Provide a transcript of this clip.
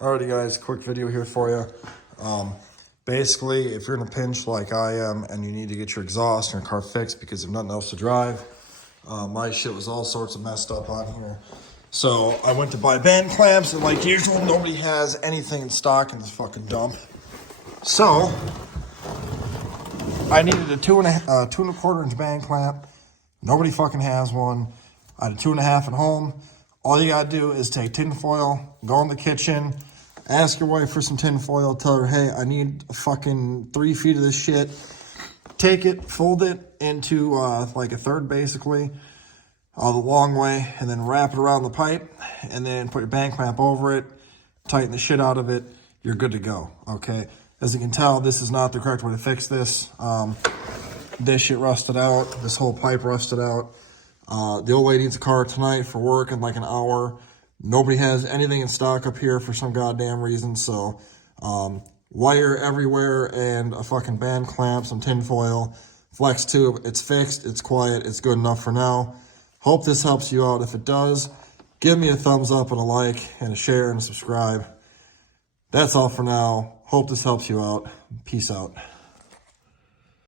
Alrighty guys, quick video here for you. Basically, if you're in a pinch like I am and you need to get your exhaust and your car fixed because of nothing else to drive, my shit was all sorts of messed up on here. So I went to buy band clamps and like usual, nobody has anything in stock in this fucking dump. So I needed a 2.25 inch band clamp. Nobody fucking has one. I had a 2.5 at home. All you gotta do is take tin foil, go in the kitchen, ask your wife for some tin foil, tell her, hey, I need fucking 3 feet of this shit. Take it, fold it into like a third basically, the long way, and then wrap it around the pipe, and then put your band clamp over it, tighten the shit out of it, you're good to go, okay? As you can tell, this is not the correct way to fix this. This shit rusted out, this whole pipe rusted out. The old lady needs a car tonight for work in like an hour. Nobody has anything in stock up here for some goddamn reason, so wire everywhere and a fucking band clamp, some tin foil, flex tube. It's fixed, it's quiet, it's good enough for now. Hope this helps you out. If it does, give me a thumbs up and a like and a share and a subscribe. That's all for now. Hope this helps you out. Peace out.